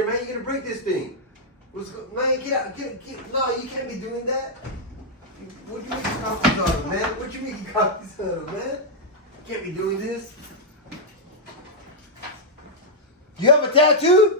there, man. You're gonna break this thing. Man, get out. No, you can't be doing that. What you making copies of, man? What you making copies of, man? You can't be doing this. You have a tattoo?